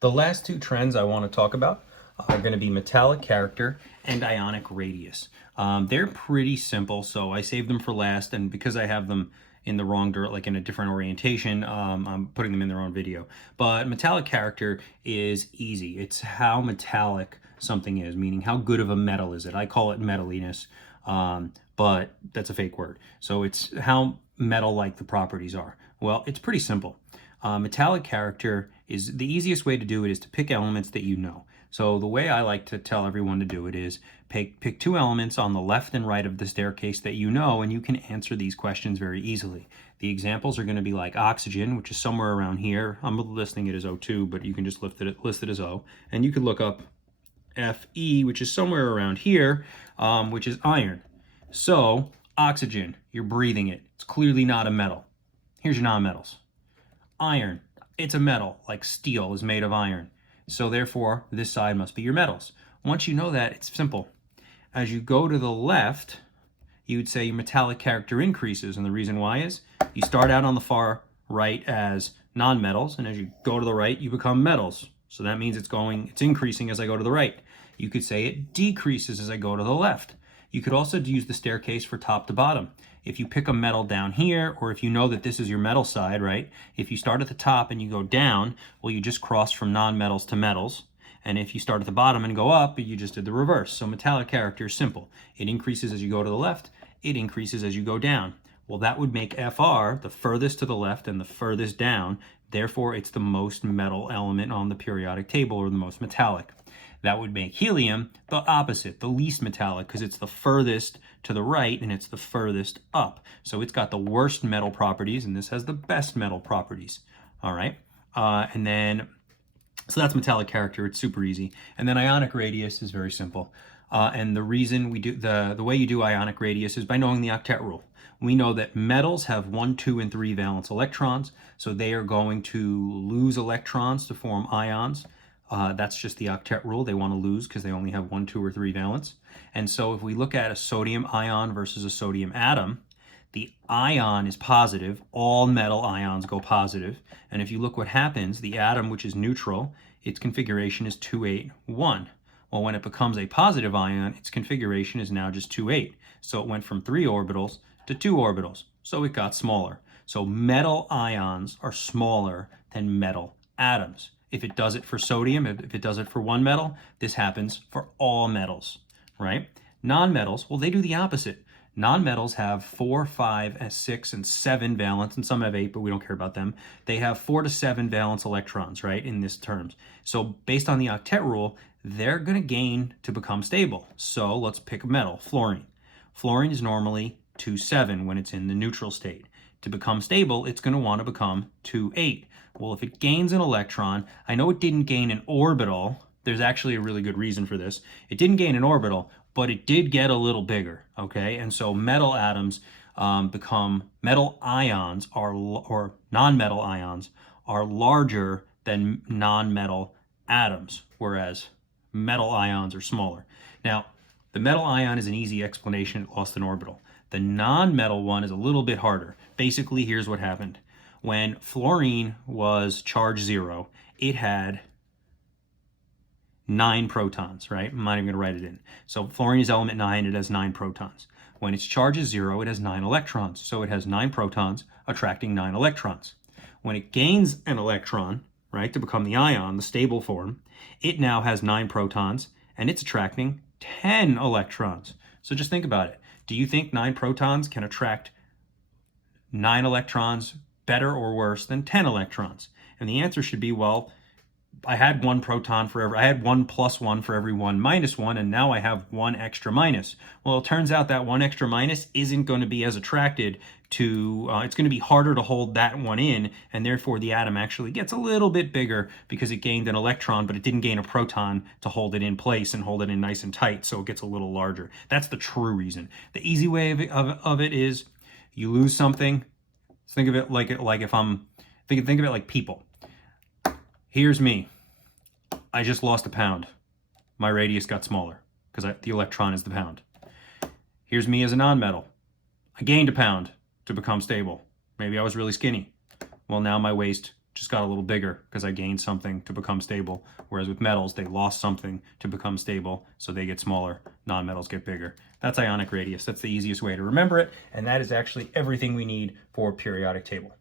The last two trends I want to talk about are going to be metallic character and ionic radius. They're pretty simple, so I saved them for last, and because I have them in the wrong, like in a different orientation, I'm putting them in their own video. But metallic character is easy. It's how metallic something is, meaning how good of a metal is it. I call it metaliness, but that's a fake word. So it's how metal-like the properties are. Well, it's pretty simple. Metallic character is the easiest way to do it is to pick elements that you know. So the way I like to tell everyone to do it is pick two elements on the left and right of the staircase that you know, and you can answer these questions very easily. The examples are going to be like oxygen, which is somewhere around here. I'm listing it as O2, but you can just list it as O. And you could look up Fe, which is somewhere around here, which is iron. So oxygen, you're breathing it. It's clearly not a metal. Here's your nonmetals. Iron, it's a metal, like steel is made of iron. So therefore, this side must be your metals. Once you know that, it's simple. As you go to the left, you would say your metallic character increases, and the reason why is you start out on the far right as nonmetals, and as you go to the right, you become metals. So that means it's increasing as I go to the right. You could say it decreases as I go to the left. You could also use the staircase for top to bottom. If you pick a metal down here, or if you know that this is your metal side, right? If you start at the top and you go down, well, you just cross from nonmetals to metals. And if you start at the bottom and go up, you just did the reverse. So metallic character is simple. It increases as you go to the left. It increases as you go down. Well, that would make Fr the furthest to the left and the furthest down. Therefore, it's the most metal element on the periodic table, or the most metallic. That would make helium the opposite, the least metallic, because it's the furthest to the right and it's the furthest up. So it's got the worst metal properties, and this has the best metal properties. All right. So that's metallic character. It's super easy. And then ionic radius is very simple. And the reason we do the way you do ionic radius is by knowing the octet rule. We know that metals have 1, 2, and 3 valence electrons, so they are going to lose electrons to form ions. That's just the octet rule. They want to lose because they only have 1, 2, or 3 valence. And so if we look at a sodium ion versus a sodium atom, the ion is positive. All metal ions go positive. And if you look what happens, the atom, which is neutral, its configuration is 2, 8, 1. Well, when it becomes a positive ion, its configuration is now just 2, 8. So it went from 3 orbitals to 2 orbitals. So it got smaller. So metal ions are smaller than metal atoms. If it does it for sodium, if it does it for one metal, this happens for all metals, right? Nonmetals, well, they do the opposite. Nonmetals have 4, 5, 6, and 7 valence, and some have 8, but we don't care about them. They have 4 to 7 valence electrons, right, in this terms. So based on the octet rule, they're going to gain to become stable. So let's pick a metal, fluorine. Fluorine is normally 2, 7 when it's in the neutral state. To become stable, it's going to want to become 2, 8. Well, if it gains an electron, I know it didn't gain an orbital. There's actually a really good reason for this. It didn't gain an orbital, but it did get a little bigger, okay? And so metal atoms become, metal ions are, or non-metal ions are larger than non-metal atoms, whereas metal ions are smaller. Now, the metal ion is an easy explanation. It lost an orbital. The non-metal one is a little bit harder. Basically, here's what happened. When fluorine was charge 0, it had 9 protons, right? I'm not even going to write it in. So fluorine is element 9, it has 9 protons. When its charge is 0, it has 9 electrons. So it has 9 protons attracting 9 electrons. When it gains an electron, right, to become the ion, the stable form, it now has 9 protons and it's attracting 10 electrons. So just think about it. Do you think 9 protons can attract 9 electrons better or worse than 10 electrons? And the answer should be, well, I had 1 proton for every, I had 1 plus 1 for every 1 minus 1, and now I have 1 extra minus. Well, it turns out that 1 extra minus isn't going to be as attracted to, it's going to be harder to hold that one in, and therefore the atom actually gets a little bit bigger because it gained an electron, but it didn't gain a proton to hold it in place and hold it in nice and tight, so it gets a little larger. That's the true reason. The easy way of it is you lose something. Think of it like if I'm, think of it like people. Here's me. I just lost a pound. My radius got smaller because the electron is the pound. Here's me as a nonmetal. I gained a pound to become stable. Maybe I was really skinny. Well, now my waist just got a little bigger because I gained something to become stable. Whereas with metals, they lost something to become stable, so they get smaller. Non-metals get bigger. That's ionic radius. That's the easiest way to remember it, and that is actually everything we need for periodic table.